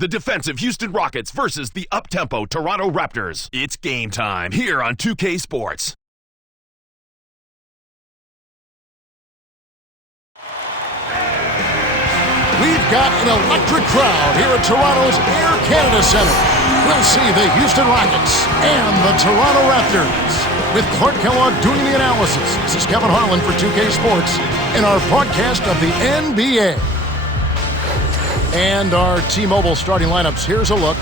The defensive Houston Rockets versus the up-tempo Toronto Raptors. It's game time here on 2K Sports. We've got an electric crowd here at Toronto's Air Canada Centre. We'll see the Houston Rockets and the Toronto Raptors. With Clark Kellogg doing the analysis, this is Kevin Harlan for 2K Sports in our broadcast of the NBA. And our T-Mobile starting lineups. Here's a look.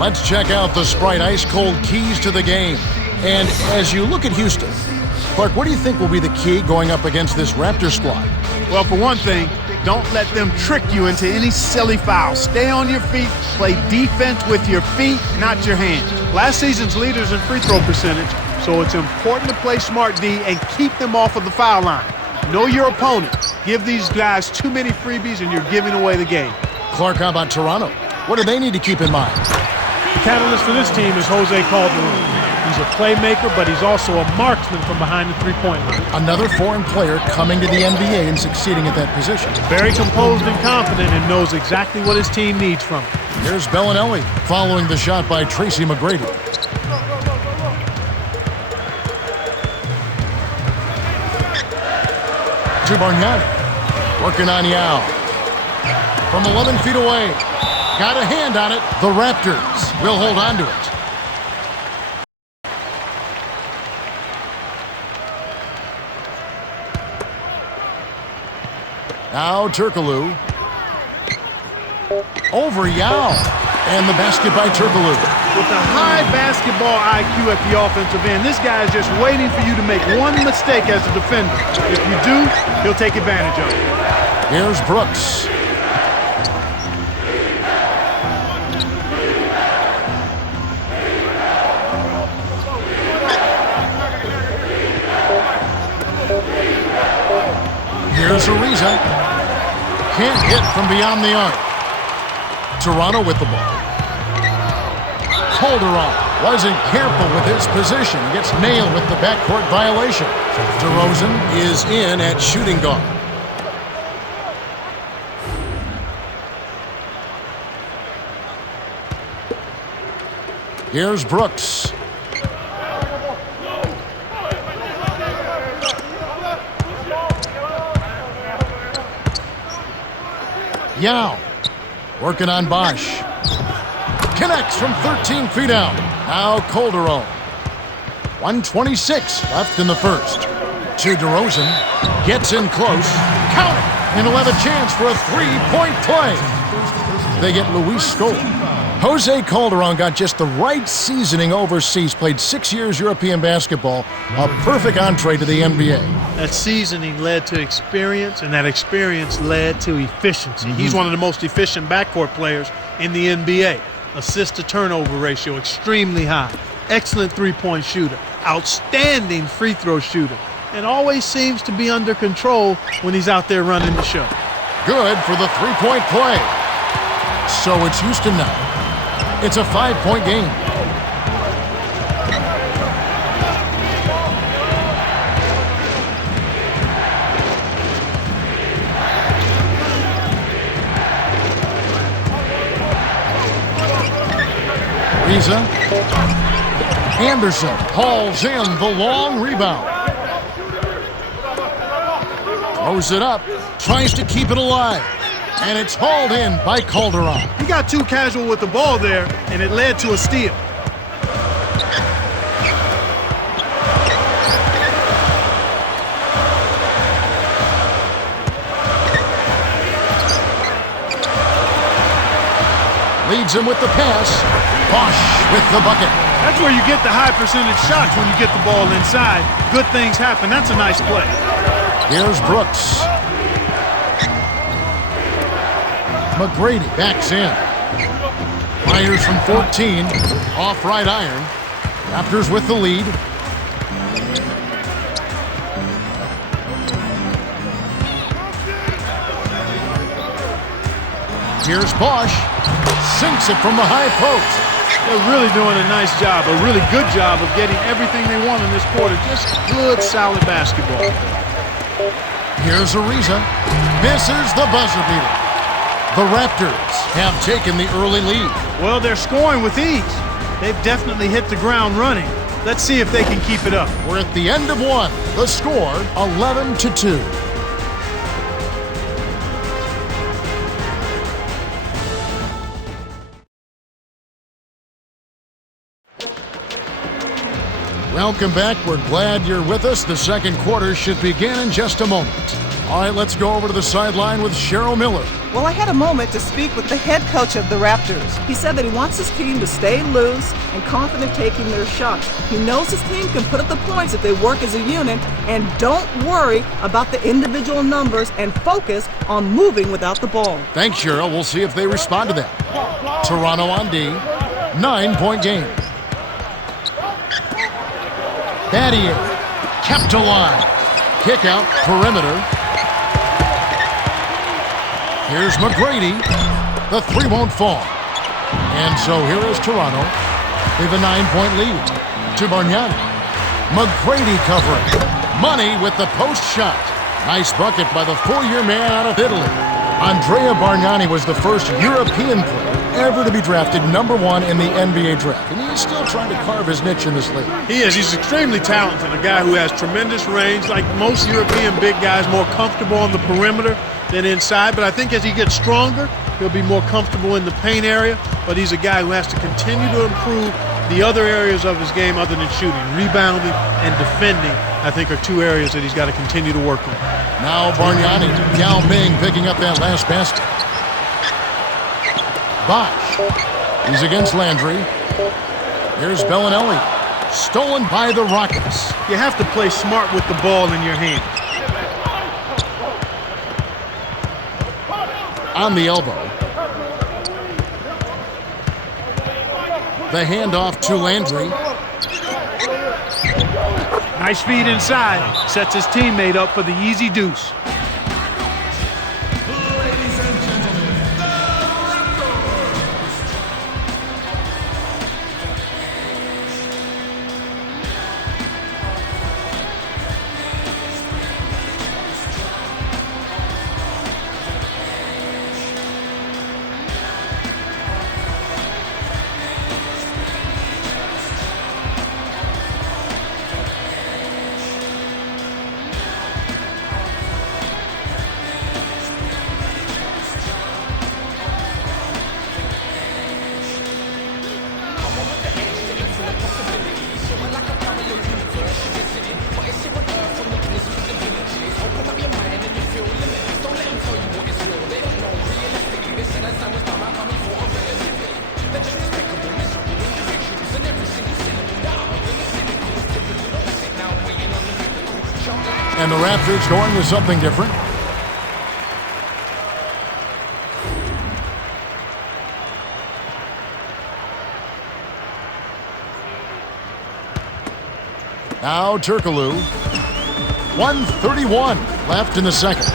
Let's check out the Sprite ice-cold keys to the game. And as you look at Houston, Clark, what do you think will be the key going up against this Raptor squad? Well, for one thing, don't let them trick you into any silly fouls. Stay on your feet, play defense with your feet, not your hands. Last season's leaders in free throw percentage, so it's important to play smart D and keep them off of the foul line. Know your opponent. Give these guys too many freebies and you're giving away the game. Clark, how about Toronto? What do they need to keep in mind? The catalyst for this team is Jose Calderon. He's a playmaker, but he's also a marksman from behind the three-point line. Another foreign player coming to the NBA and succeeding at that position. Very composed and confident and knows exactly what his team needs from him. Here's Bellinelli following the shot by Tracy McGrady. To Bargnani, working on Yao. From 11 feet away, got a hand on it. The Raptors will hold on to it. Now Turkoglu. Over Yao. And the basket by Turkoglu. With a high basketball IQ at the offensive end, this guy is just waiting for you to make one mistake as a defender. If you do, he'll take advantage of it. Here's Brooks. Here's Ariza. Can't hit from beyond the arc. Toronto with the ball. Calderon wasn't careful with his position. Gets nailed with the backcourt violation. DeRozan is in at shooting guard. Here's Brooks. Yao, working on Bosch. Connects from 13 feet out. Now Calderon. 1:26 left in the first. To DeRozan. Gets in close. Count it. And he'll have a chance for a three-point play. They get Luis Scola. Jose Calderon got just the right seasoning overseas. Played 6 years European basketball. A perfect entree to the NBA. That seasoning led to experience, and that experience led to efficiency. He's one of the most efficient backcourt players in the NBA. Assist-to-turnover ratio extremely high. Excellent three-point shooter. Outstanding free throw shooter. And always seems to be under control when he's out there running the show. Good for the three-point play. So it's Houston now. It's a 5-point game. Ariza. Anderson hauls in the long rebound. Throws it up. Tries to keep it alive. And it's hauled in by Calderon. He got too casual with the ball there, and it led to a steal. Leads him with the pass. Bosch with the bucket. That's where you get the high percentage shots when you get the ball inside. Good things happen. That's a nice play. Here's Brooks. McGrady backs in. Fires from 14. Off right iron. Raptors with the lead. Here's Bosch. Sinks it from the high post. They're really doing a nice job, a really good job of getting everything they want in this quarter. Just good, solid basketball. Here's Ariza. Misses the buzzer beater. The Raptors have taken the early lead. Well, they're scoring with ease. They've definitely hit the ground running. Let's see if they can keep it up. We're at the end of one. The score, 11-2. Welcome back. We're glad you're with us. The second quarter should begin in just a moment. All right, let's go over to the sideline with Cheryl Miller. Well, I had a moment to speak with the head coach of the Raptors. He said that he wants his team to stay loose and confident taking their shots. He knows his team can put up the points if they work as a unit, and don't worry about the individual numbers and focus on moving without the ball. Thanks, Cheryl. We'll see if they respond to that. Toronto on D, 9-point game. Battier kept alive. Kick out, perimeter. Here's McGrady. The three won't fall. And so here is Toronto. They have a 9-point lead to Bargnani. McGrady covering. Money with the post shot. Nice bucket by the four-year man out of Italy. Andrea Bargnani was the first European player ever to be drafted #1 in the NBA draft. And he's still trying to carve his niche in this league. He is. He's extremely talented. A guy who has tremendous range. Like most European big guys, more comfortable on the perimeter than inside. But I think as he gets stronger, he'll be more comfortable in the paint area. But he's a guy who has to continue to improve the other areas of his game other than shooting. Rebounding and defending, I think, are two areas that he's got to continue to work on. Now Bargnani, Yao Ming picking up that last basket. Bosh. He's against Landry. Here's Bellinelli. Stolen by the Rockets. You have to play smart with the ball in your hand. On the elbow. The handoff to Landry. Nice feed inside. Sets his teammate up for the easy deuce. And the Raptors going with something different. Now Turkoglu. 1:31 left in the second.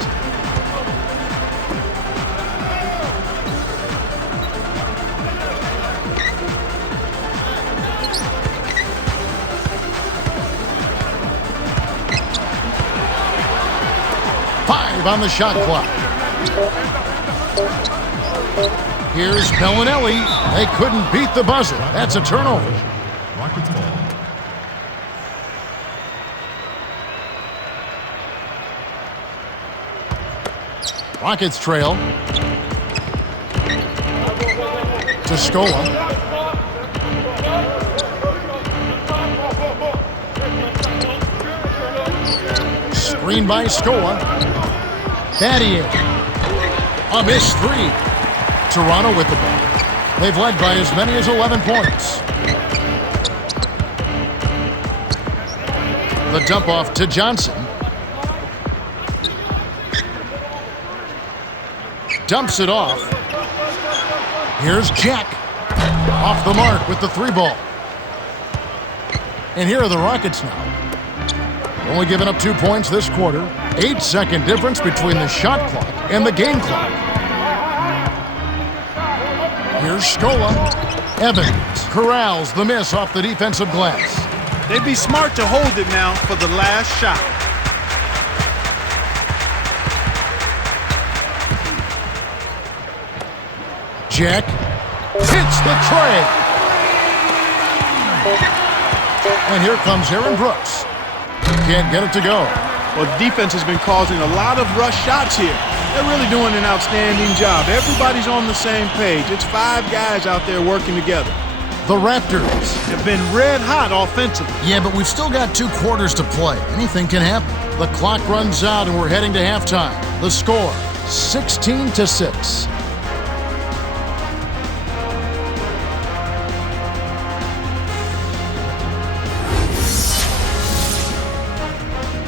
On the shot clock. Here's Bellinelli. They couldn't beat the buzzer. That's a turnover. Rockets ball. Rockets trail. To Scola. Screen by Scola. Battier. A missed three. Toronto with the ball. They've led by as many as 11 points. The dump off to Johnson. Dumps it off. Here's Jack. Off the mark with the three ball. And here are the Rockets now. Only giving up 2 points this quarter. 8-second difference between the shot clock and the game clock. Here's Scola. Evans corrals the miss off the defensive glass. They'd be smart to hold it now for the last shot. Jack hits the tray. And here comes Aaron Brooks. Can't get it to go. Well, defense has been causing a lot of rush shots here. They're really doing an outstanding job. Everybody's on the same page. It's 5 guys out there working together. The Raptors have been red hot offensively. Yeah, but we've still got 2 quarters to play. Anything can happen. The clock runs out and we're heading to halftime. The score, 16-6.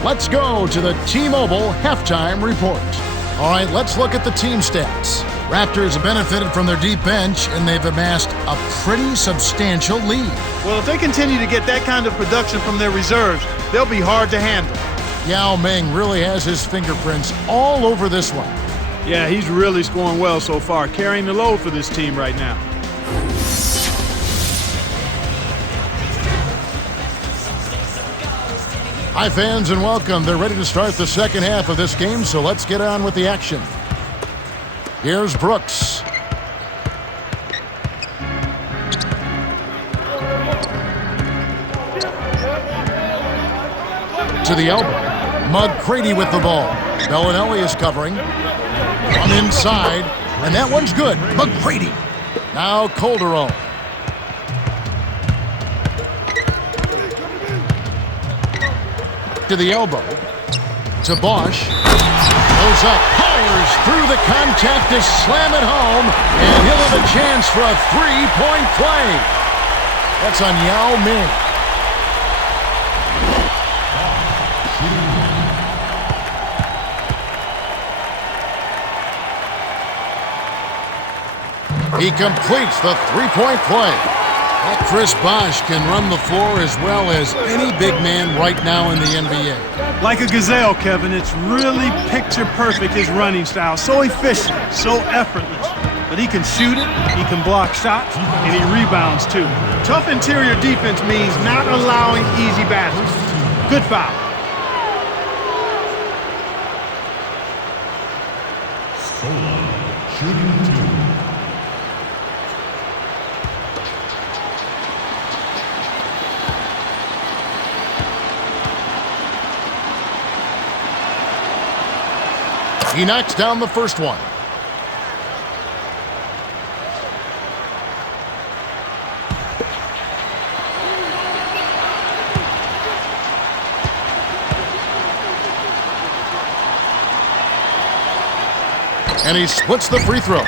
Let's go to the T-Mobile halftime report. All right, let's look at the team stats. Raptors have benefited from their deep bench, and they've amassed a pretty substantial lead. Well, if they continue to get that kind of production from their reserves, they'll be hard to handle. Yao Ming really has his fingerprints all over this one. Yeah, he's really scoring well so far, carrying the load for this team right now. Hi, fans, and welcome. They're ready to start the second half of this game, so let's get on with the action. Here's Brooks. To the elbow. McCready with the ball. Bellinelli is covering. From inside, and that one's good. McCready. Now Calderon. To the elbow. To Bosch. Goes up. Powers through the contact to slam it home. And he'll have a chance for a 3-point play. That's on Yao Ming. He completes the 3-point play. That Chris Bosch can run the floor as well as any big man right now in the NBA. Like a gazelle, Kevin, it's really picture perfect, his running style. So efficient, so effortless. But he can shoot it, he can block shots, and he rebounds too. Tough interior defense means not allowing easy baskets. Good foul. Shooting 2. He knocks down the first one. And he splits the free throws.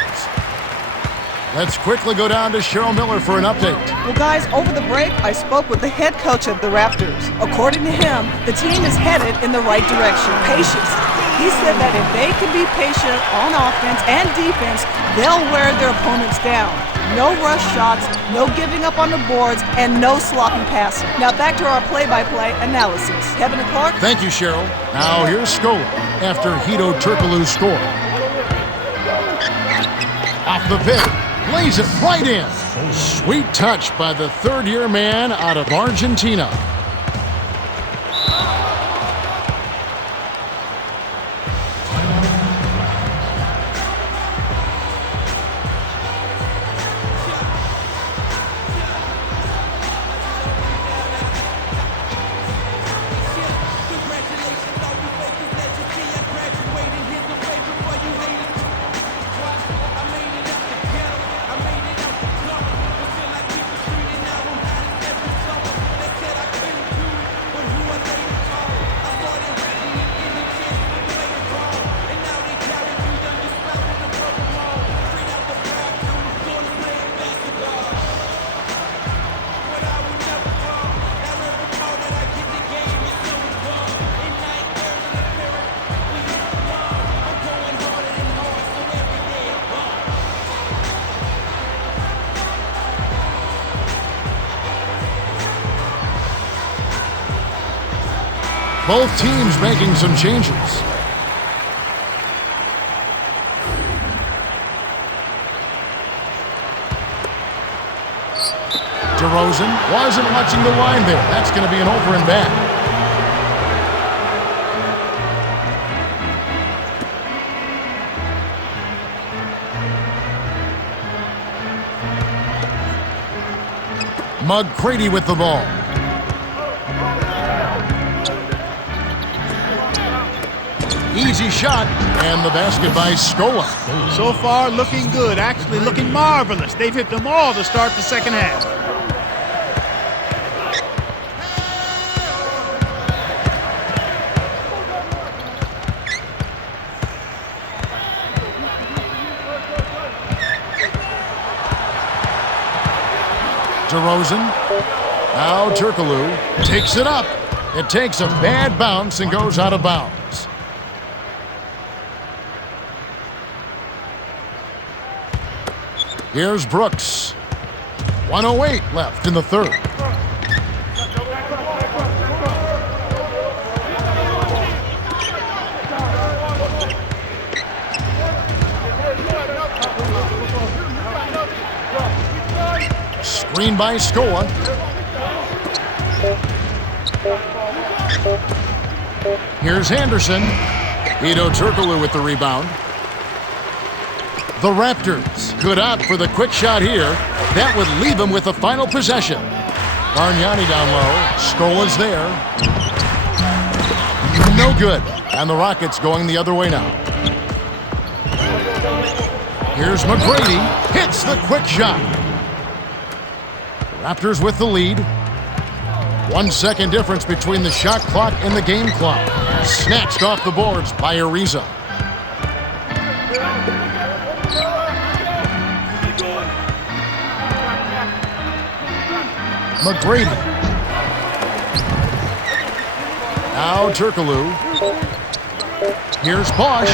Let's quickly go down to Cheryl Miller for an update. Well, guys, over the break, I spoke with the head coach of the Raptors. According to him, the team is headed in the right direction. Patience. He said that if they can be patient on offense and defense, they'll wear their opponents down. No rush shots, no giving up on the boards, and no sloppy passing. Now back to our play-by-play analysis. Kevin and Clark? Thank you, Cheryl. Now here's Scola after Hito Turkoglu's score. Off the pick, lays it right in. Sweet touch by the third-year man out of Argentina. Both teams making some changes. DeRozan wasn't watching the line there. That's going to be an over and back. McGrady with the ball. Easy shot, and the basket by Scola. So far, looking good, actually looking marvelous. They've hit them all to start the second half. DeRozan. Now Turkoglu takes it up. It takes a bad bounce and goes out of bounds. Here's Brooks. 1:08 left in the third. Screen by Scola. Here's Anderson. Hedo Turkoglu with the rebound. The Raptors could opt for the quick shot here. That would leave them with the final possession. Bargnani down low. Scola's there. No good. And the Rockets going the other way now. Here's McGrady. Hits the quick shot. Raptors with the lead. 1 second difference between the shot clock and the game clock. Snatched off the boards by Ariza. McGrady. Now Turkoglu. Here's Bosch.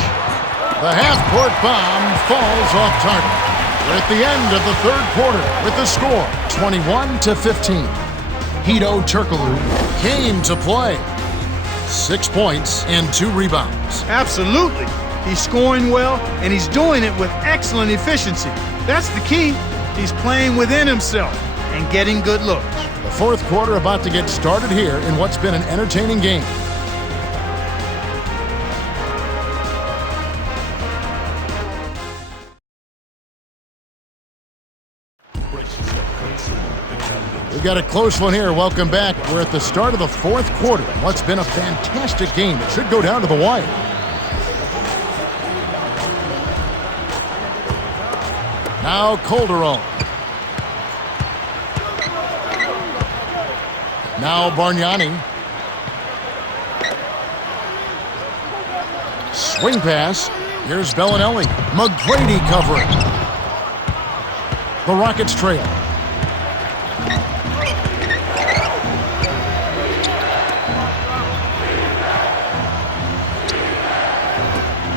The half-court bomb falls off target. We're at the end of the third quarter with the score 21-15. Hedo Turkoglu came to play. 6 points and 2 rebounds. Absolutely. He's scoring well, and he's doing it with excellent efficiency. That's the key. He's playing within himself and getting good looks. The fourth quarter about to get started here in what's been an entertaining game. We've got a close one here. Welcome back. We're at the start of the fourth quarter. What's been a fantastic game. It should go down to the wire. Now Calderon. Now Bargnani. Swing pass. Here's Bellinelli. McGrady covering. The Rockets trail.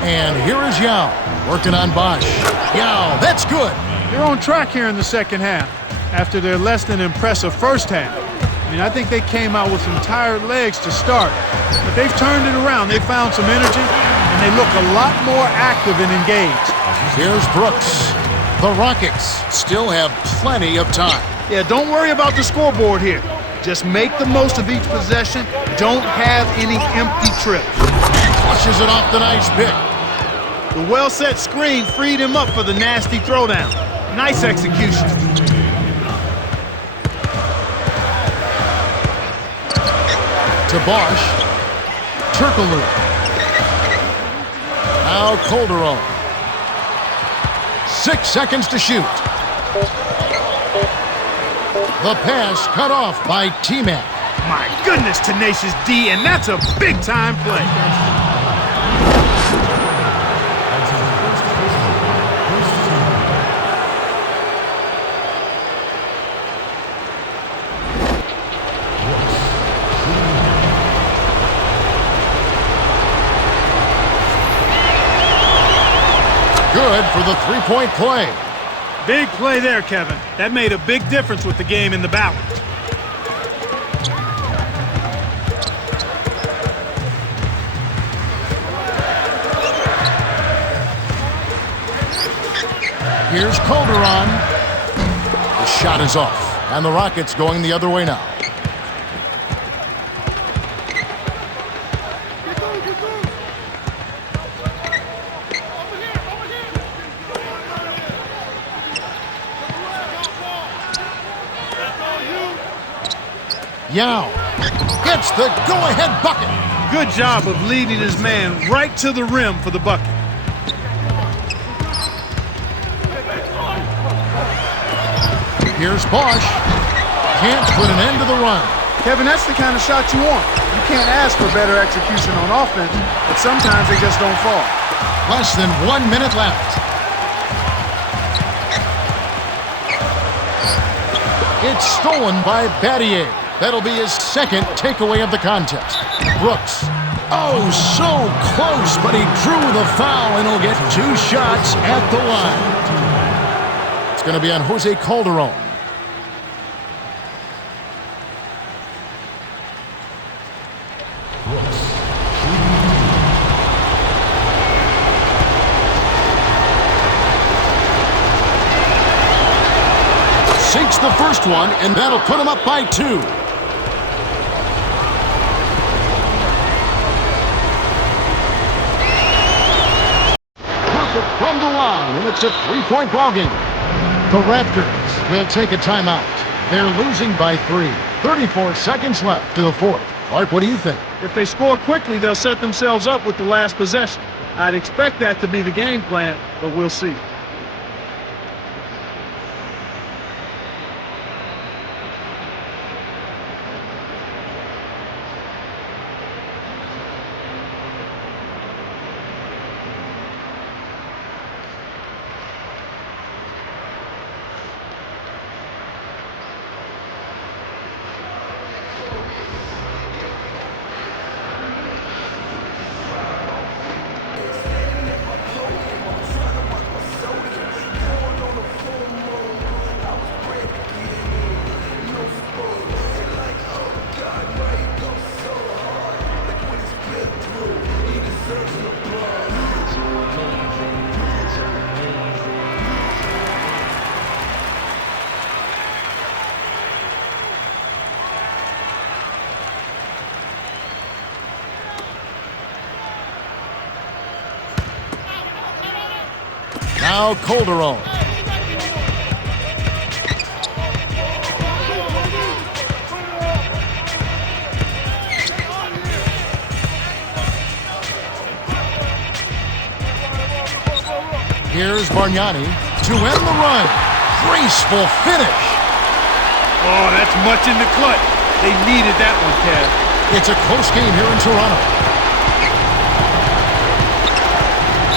And here is Yao, working on Bosch. Yao, that's good. They're on track here in the second half after their less than impressive first half. I mean, I think they came out with some tired legs to start, but they've turned it around. They found some energy, and they look a lot more active and engaged. Here's Brooks. The Rockets still have plenty of time. Yeah, don't worry about the scoreboard here. Just make the most of each possession. Don't have any empty trips. Flushes it off the nice pick. The well-set screen freed him up for the nasty throwdown. Nice execution. To Bosch. Turkoglu. Now Calderon. 6 seconds to shoot. The pass cut off by T-Mac. My goodness, tenacious D, and that's a big-time play. Good for the three-point play. Big play there, Kevin. That made a big difference with the game in the balance. Here's Calderon. The shot is off, and the Rockets going the other way now. Yao gets the go-ahead bucket. Good job of leading his man right to the rim for the bucket. Here's Bosch. Can't put an end to the run. Kevin, that's the kind of shot you want. You can't ask for better execution on offense, but sometimes they just don't fall. Less than 1 minute left. It's stolen by Battier. That'll be his second takeaway of the contest. Brooks. Oh, so close, but he drew the foul, and he'll get 2 shots at the line. It's going to be on Jose Calderon. Sinks the first one, and that'll put him up by 2. Perfect from the line, and it's a 3-point ballgame. The Raptors will take a timeout. They're losing by 3. 34 seconds left to the fourth. Clark, what do you think? If they score quickly, they'll set themselves up with the last possession. I'd expect that to be the game plan, but we'll see. Now Calderon. Here's Bargnani to end the run. Graceful finish. Oh, that's much in the clutch. They needed that one, Kev. It's a close game here in Toronto.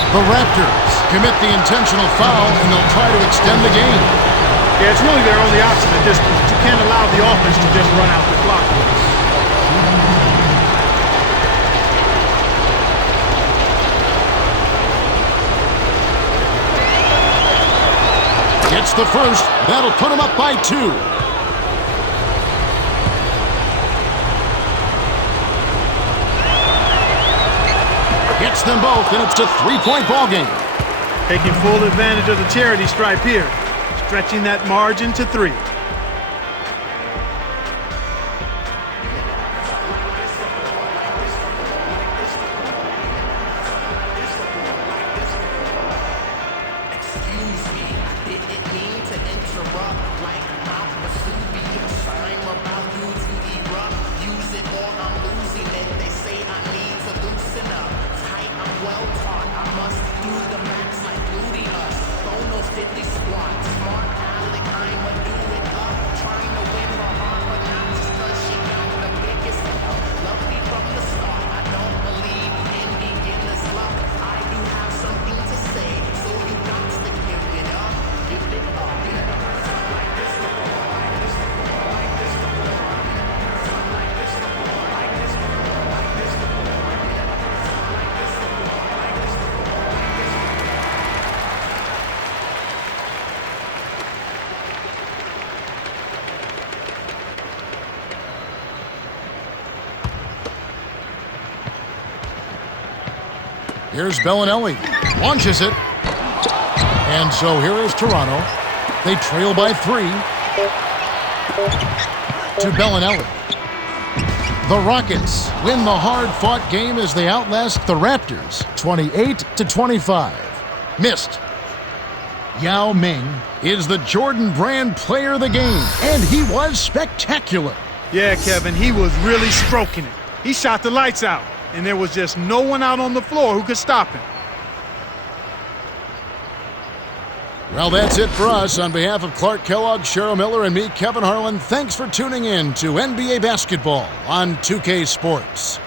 The Raptors commit the intentional foul, and they'll try to extend the game. Yeah, it's really their only option at this point. You can't allow the offense to just run out the clock. Gets the first. That'll put him up by 2. Hits them both, and it's a 3-point ballgame. Taking full advantage of the charity stripe here. Stretching that margin to 3. Here's Bellinelli. Launches it. And so here is Toronto. They trail by 3. To Bellinelli. The Rockets win the hard-fought game as they outlast the Raptors 28-25. Missed. Yao Ming is the Jordan Brand player of the game, and he was spectacular. Yeah, Kevin, he was really stroking it. He shot the lights out, and there was just no one out on the floor who could stop him. Well, that's it for us. On behalf of Clark Kellogg, Cheryl Miller, and me, Kevin Harlan, thanks for tuning in to NBA Basketball on 2K Sports.